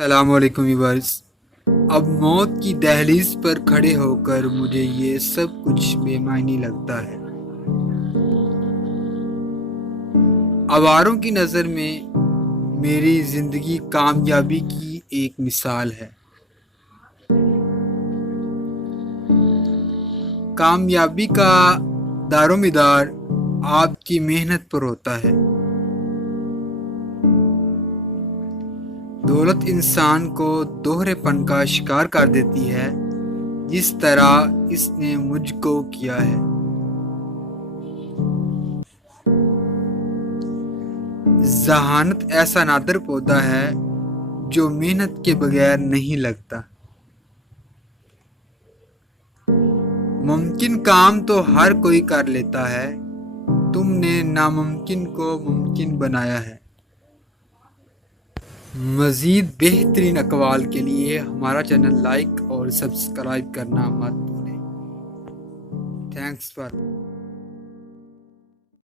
السلام علیکم ویورز۔ اب موت کی دہلیز پر کھڑے ہو کر مجھے یہ سب کچھ بے معنی لگتا ہے۔ آواروں کی نظر میں میری زندگی کامیابی کی ایک مثال ہے۔ کامیابی کا دار و مدار آپ کی محنت پر ہوتا ہے۔ دولت انسان کو دوہرے پن کا شکار کر دیتی ہے، جس طرح اس نے مجھ کو کیا ہے۔ ذہانت ایسا نادر پودا ہے جو محنت کے بغیر نہیں لگتا۔ ممکن کام تو ہر کوئی کر لیتا ہے، تم نے ناممکن کو ممکن بنایا ہے۔ مزید بہترین اقوال کے لیے ہمارا چینل لائک اور سبسکرائب کرنا مت بھولیں۔ Thanks for